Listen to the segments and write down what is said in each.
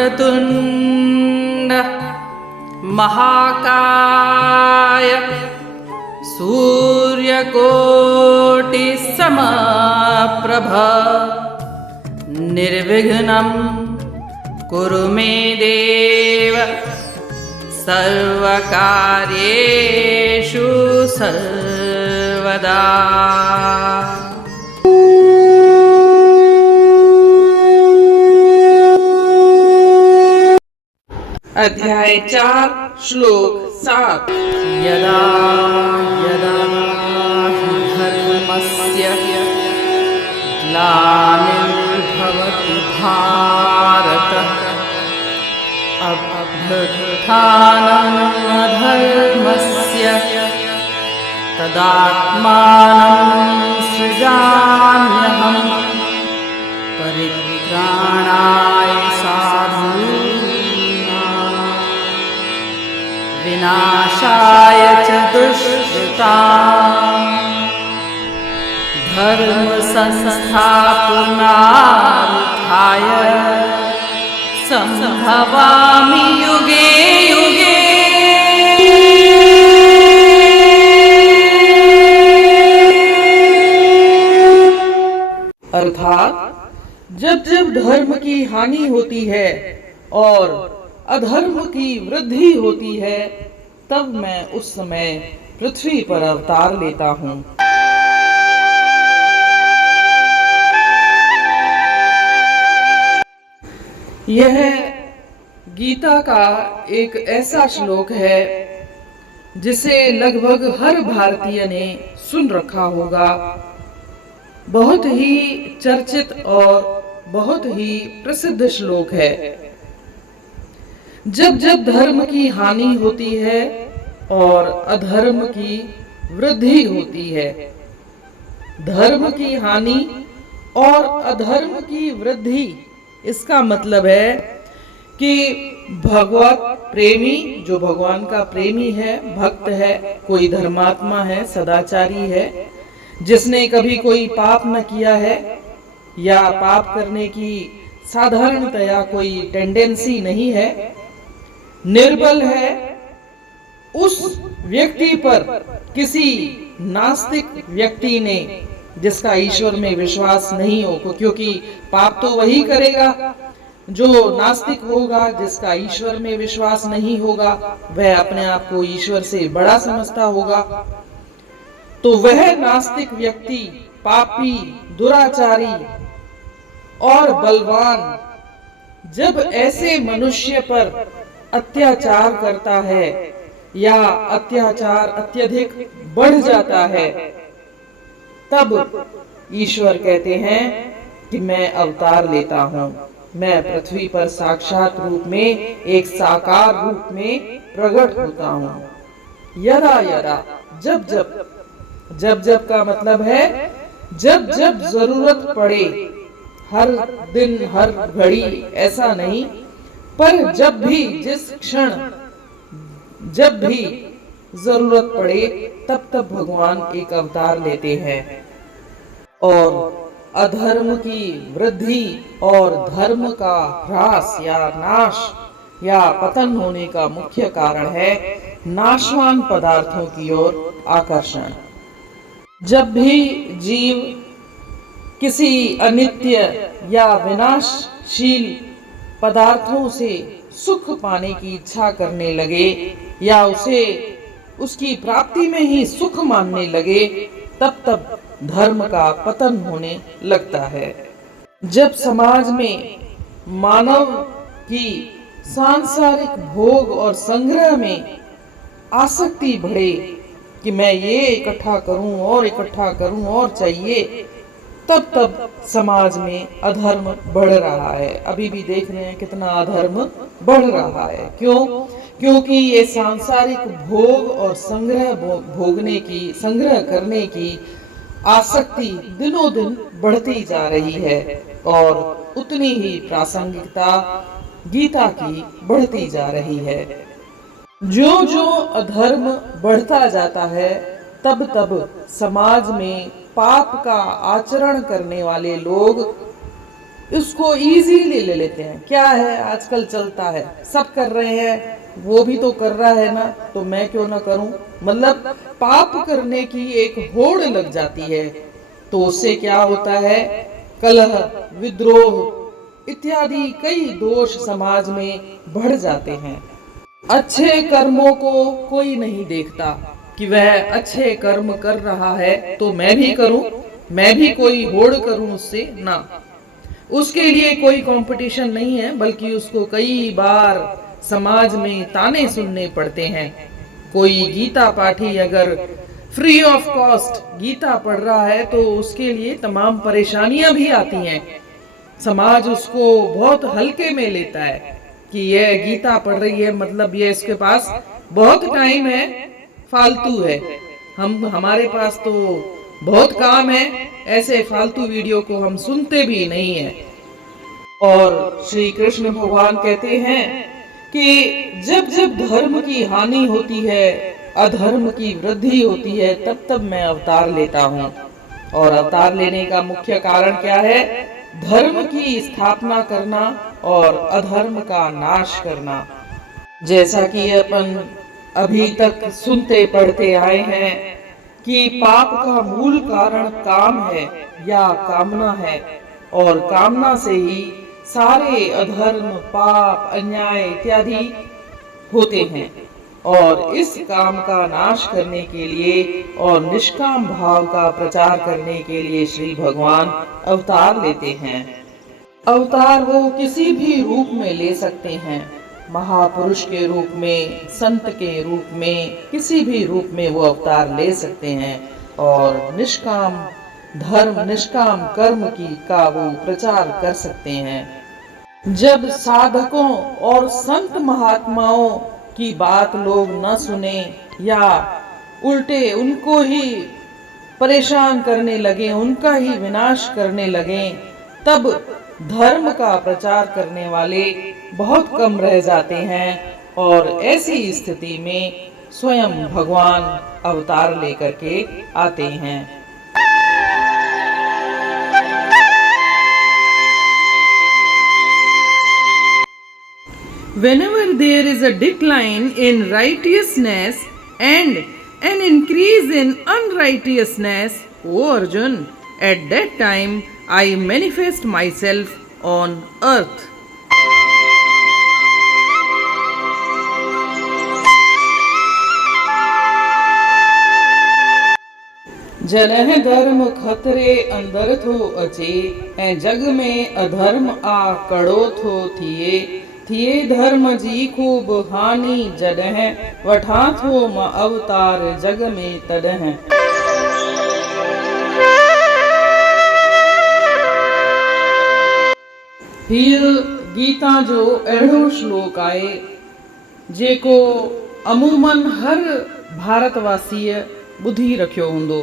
वक्रतुण्ड महाकाय सूर्यकोटिसमप्रभ निर्विघ्नं कुरु मे देव सर्वकार्येषु सर्वदा। अध्याय 4 श्लोक 7। यदा यदा हि धर्मस्य ग्लानिर्भवति भारत अभ्युत्थानम् अधर्मस्य तदात्मानं सृजाम्यहम् परित्राणाय साधूनां विनाशाय च दुष्कृतां धर्म संस्थापनार्थाय संभवामि युगे युगे। अर्थात जब जब धर्म की हानि होती है और अधर्म की वृद्धि होती है, तब मैं उस समय पृथ्वी पर अवतार लेता हूँ। यह गीता का एक ऐसा श्लोक है जिसे लगभग हर भारतीय ने सुन रखा होगा। बहुत ही चर्चित और बहुत ही प्रसिद्ध श्लोक है। जब जब धर्म की हानि होती है और अधर्म की वृद्धि होती है, धर्म की हानि और अधर्म की वृद्धि, इसका मतलब है कि भगवत प्रेमी, जो भगवान का प्रेमी है, भक्त है, कोई धर्मात्मा है, सदाचारी है, जिसने कभी कोई पाप न किया है या पाप करने की साधारणतया कोई टेंडेंसी नहीं है, निर्बल है, उस व्यक्ति पर किसी नास्तिक व्यक्ति ने, जिसका ईश्वर में विश्वास नहीं हो, क्योंकि पाप तो वही करेगा जो नास्तिक होगा, जिसका ईश्वर में विश्वास नहीं होगा, वह अपने आप को ईश्वर से बड़ा समझता होगा। तो वह नास्तिक व्यक्ति, पापी, दुराचारी और बलवान जब ऐसे मनुष्य पर अत्याचार करता है या अत्याचार अत्यधिक बढ़ जाता है, तब ईश्वर कहते हैं कि मैं अवतार लेता हूँ, मैं पृथ्वी पर साक्षात रूप में, एक साकार रूप में प्रकट होता हूँ। यदा यदा, जब जब, जब जब का मतलब है जब जब जरूरत पड़े, हर दिन हर घड़ी ऐसा नहीं, पर जब भी, जिस क्षण जब भी जरूरत पड़े, तब तब भगवान एक अवतार लेते हैं। और अधर्म की वृद्धि और धर्म का ह्रास या नाश या पतन होने का मुख्य कारण है नाशवान पदार्थों की ओर आकर्षण। जब भी जीव किसी अनित्य या विनाशशील पदार्थों से सुख पाने की इच्छा करने लगे या उसे उसकी प्राप्ति में ही सुख मानने लगे, तब तब धर्म का पतन होने लगता है। जब समाज में मानव की सांसारिक भोग और संग्रह में आसक्ति बढ़े कि मैं ये इकट्ठा करूं और इकट्ठा करूं और चाहिए, तब तब समाज में अधर्म बढ़ रहा है। अभी भी देख रहे हैं कितना अधर्म बढ़ रहा है। क्यों? क्योंकि ये सांसारिक भोग और संग्रह भोगने की, संग्रह करने की आसक्ति दिनों दिन बढ़ती जा रही है और उतनी ही प्रासंगिकता गीता की बढ़ती जा रही है। जो जो अधर्म बढ़ता जाता है, तब तब समाज में पाप का आचरण करने वाले लोग इसको इजीली ले लेते हैं। क्या है, आजकल चलता है, सब कर रहे हैं, वो भी तो कर रहा है ना, तो मैं क्यों ना करूं। मतलब पाप करने की एक होड़ लग जाती है, तो उससे क्या होता है, कलह, विद्रोह इत्यादि कई दोष समाज में बढ़ जाते हैं। अच्छे कर्मों को कोई नहीं देखता कि वह अच्छे कर्म कर रहा है तो मैं भी करूं, मैं भी कोई होड़ करूं उससे, ना, उसके लिए कोई कंपटीशन नहीं है, बल्कि उसको कई बार समाज में ताने सुनने पड़ते हैं। कोई गीता पाठी अगर फ्री ऑफ कॉस्ट गीता पढ़ रहा है तो उसके लिए तमाम परेशानियां भी आती हैं। समाज उसको बहुत हल्के में लेता है कि यह गीता पढ़ रही है, मतलब ये इसके पास बहुत टाइम है, फालतू है। हमारे पास तो बहुत काम है, ऐसे फालतू वीडियो को हम सुनते भी नहीं है। और श्री कृष्ण भगवान कहते हैं कि जब जब धर्म की हानि होती है, अधर्म की वृद्धि होती है, तब तब मैं अवतार लेता हूँ। और अवतार लेने का मुख्य कारण क्या है, धर्म की स्थापना करना और अधर्म का नाश करना। जैसा कि अपन अभी तक सुनते पढ़ते आए हैं कि पाप का मूल कारण काम है या कामना है, और कामना से ही सारे अधर्म, पाप, अन्याय इत्यादि होते हैं। और इस काम का नाश करने के लिए और निष्काम भाव का प्रचार करने के लिए श्री भगवान अवतार लेते हैं। अवतार वो किसी भी रूप में ले सकते हैं, महापुरुष के रूप में, संत के रूप में, किसी भी रूप में वो अवतार ले सकते हैं और निष्काम धर्म, निष्काम कर्म का वो प्रचार कर सकते हैं। जब साधकों और संत महात्माओं की बात लोग न सुने या उल्टे उनको ही परेशान करने लगे, उनका ही विनाश करने लगे, तब धर्म का प्रचार करने वाले बहुत कम रह जाते हैं। और ऐसी स्थिति में स्वयं भगवान अवतार लेकर के आते हैं। Whenever there is a decline in righteousness and an increase in unrighteousness, O Arjun, at that time I manifest myself on earth. जनह धर्म खतरे अंदर थो अचे, ऐं जग में अधर्म आ कड़ो थो थिए धर्म जी खूब हानि जडह, वठा थो म अवतार जग में तडह। हीअ गीता जो अहिड़ो श्लोक आहे जेको अमूमन हर भारतवासीअ ॿुधी रखियो हूंदो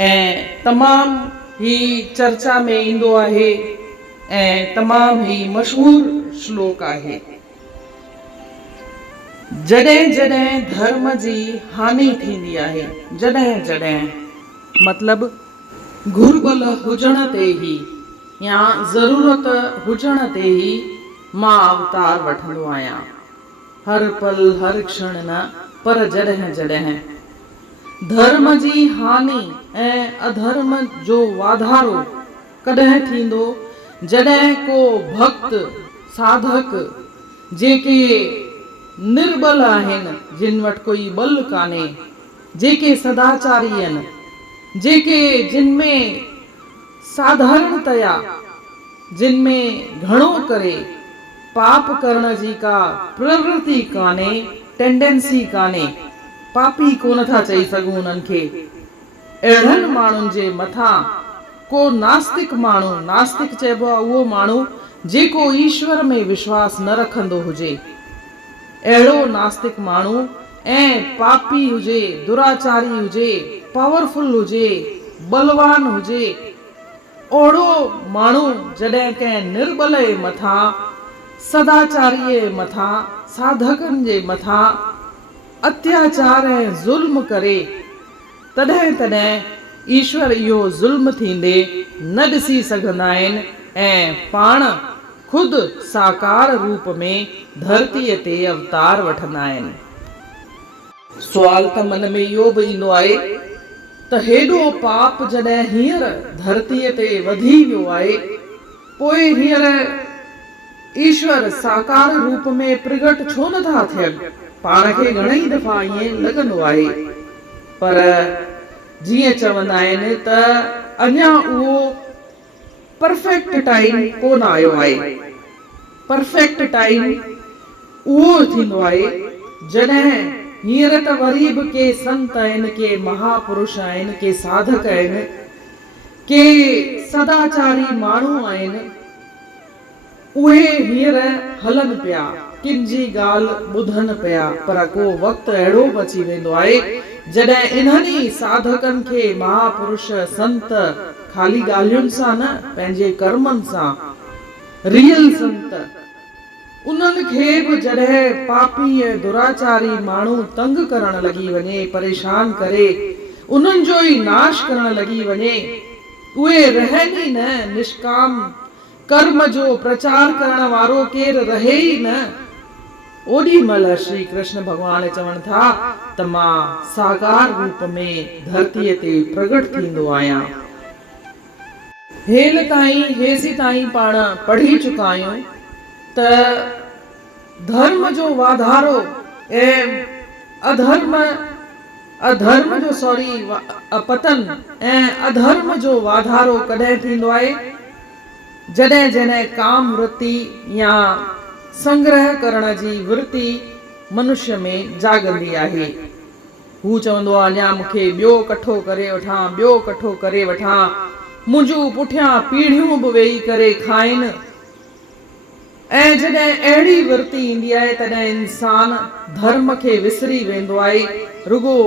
ऐं तमामु ही चर्चा में ईंदो आहे ऐं तमामु ही मशहूर श्लोक आहे। जॾहिं जॾहिं धर्म जी हानि थींदी आहे, जॾहिं जॾहिं मतलब घुर्बल हुजण ते ही या ज़रूरत हुजण ते ही मां अवतार वठंदो आहियां। हर पल हर क्षण न, पर जॾहिं जॾहिं धर्म जी हानि ऐं अधर्म जो वाधारो कॾहिं थींदो, जॾहिं को भक्त साधक जेके निर्बल आहिनि, जिन वटि कोई बल कान्हे, जेके सदाचारी आहिनि, जेके जिनमें साधारणतया, जिनमें घणो करे पाप करण जी का प्रवृत्ति कान्हे, टेंडेंसी कान्हे, पापी कोन था चई सघूं उन्हनि खे, अहिड़नि माण्हुनि जे मथां को नास्तिक माण्हू, नास्तिक चइबो आहे उहो माण्हू जेको ईश्वर में विश्वास न रखंदो हुजे, अहिड़ो नास्तिक माण्हू ऐं पापी हुजे, दुराचारी हुजे, पावरफुल हुजे, बलवान हुजे, ओड़ो माण्हू जॾहिं कंहिं निर्बल जे मथां, सदाचारीअ जे मथां, साधकनि जे मथां अत्याचार ऐं ज़ुल्म करे, तॾहिं तॾहिं ईश्वर इहो ज़ुल्म थींदे न ॾिसी सघंदा आहिनि ऐं पाण खुद साकार रूप में धरतीअ ते अवतार वठंदा आहिनि। सुवाल त मन में इहो बि ईंदो आहे त हेॾो पाप जॾहिं हींअर धरतीअ ते वधी वियो आहे, पोइ हींअर ईश्वर साकार रूप में प्रगट छो नथा थियनि? पाण खे घणई दफ़ा ईअं लॻंदो आहे, पर जीअं चवंदा आहिनि त अञा उहो परफेक्ट टाइम कोन आयो आहे। परफेक्ट टाइम उहो थींदो आहे जॾहिं हींअर त वरी बि के संत आहिनि, के महापुरुष आहिनि, के साधक आहिनि, के सदाचारी माण्हू आहिनि, उहे हींअर हलनि पिया, किन जी ॻाल्हि ॿुधनि पिया। पर को वक़्तु अहिड़ो बि अची वेंदो आहे जॾहिं इन्हनि साधकनि खे महापुरुष संत खाली ॻाल्हियुनि सां न, पंहिंजे कर्मनि सां, रियल संत, उन्हनि खे बि जॾहिं पापी ऐं दुराचारी माण्हू तंग करण लॻी वञे, परेशान करे, उन्हनि जो ई नाश करण लॻी वञे, उहे रहनि ई न, निष्काम कर्म जो प्रचार करण वारो केरु रहे ई न, ओॾी महिल श्री कृष्ण भॻवान चवनि था त मां साकार रूप में धरतीअ ते प्रगट थींदो आहियां। हेसि ताईं पाण पढ़ी चुका आहियूं त धर्म जो वाधारो ऐं पतन ऐं अधर्म जो वाधारो कॾहिं थींदो आहे? जॾहिं काम वृत्ति या संग्रह करण जी वृत्ति मनुष्य में जागंदी आहे। हू चवंदो आहे अञा मूंखे ॿियो कठो करे वठां, ॿियो कठो करे वठां, मुंहिंजूं पुठियां पीढ़ियूं बि वेही करे खाइनि। ऐं जॾहिं अहिड़ी वृत्ति ईंदी आहे तॾहिं इंसान धर्म खे विसरी वेंदो आहे, रुगो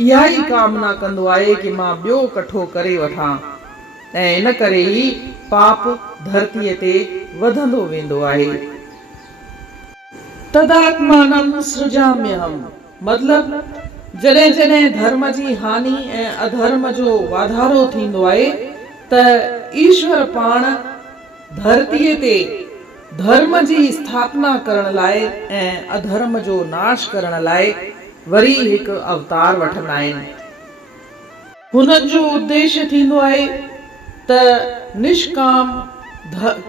इहा ई कामना कंदो आहे कि मां ॿियो कठो करे वठां, ऐं इन करे ई पाप धरतीअ ते वधंदो वेंदो आहे। तदात्मानं सृजाम्यहम्, मतलब जॾहिं धर्म जी हानि ऐं अधर्म जो वाधारो थींदो आहे त ईश्वर पाण धरतीअ ते धर्म जी स्थापना करण लाइ ऐं अधर्म जो नाश करण लाइ वरी हिकु अवतार वठंदा आहिनि। हुननि जो उद्देश्य थींदो आहे त निष्काम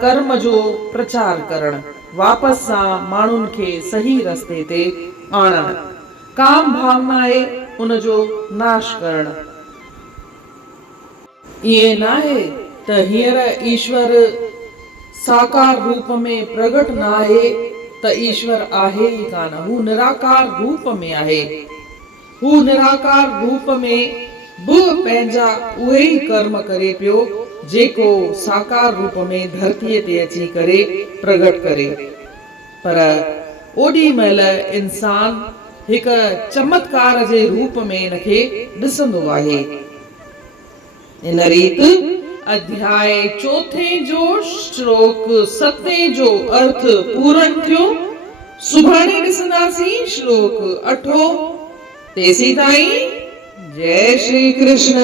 कर्म जो प्रचार करण, वापस सां माण्हुनि खे सही रस्ते ते आणण। काम भावना आहे उन जो नाश करण। ईअं न आहे त हींअर ईश्वर साकार रूप में प्रगट न आहे त ईश्वर आहे ई कान, हू निराकार रूप में आहे। हू निराकार रूप में बि पंहिंजा उहे ई कर्म करे पियो जेको साकार रूप में धरतीअ ते अची करे प्रगट करे। पर ओॾी महिल इंसान हिकु चमत्कार जे रूप में इनखे ॾिसंदो आहे। इन रीति अध्याय 4 जो श्लोक 7 जो अर्थ पूर्ण थियो। सुभाणे ॾिसंदासीं श्लोक 8। तेसीं ताईं जय श्री कृष्ण।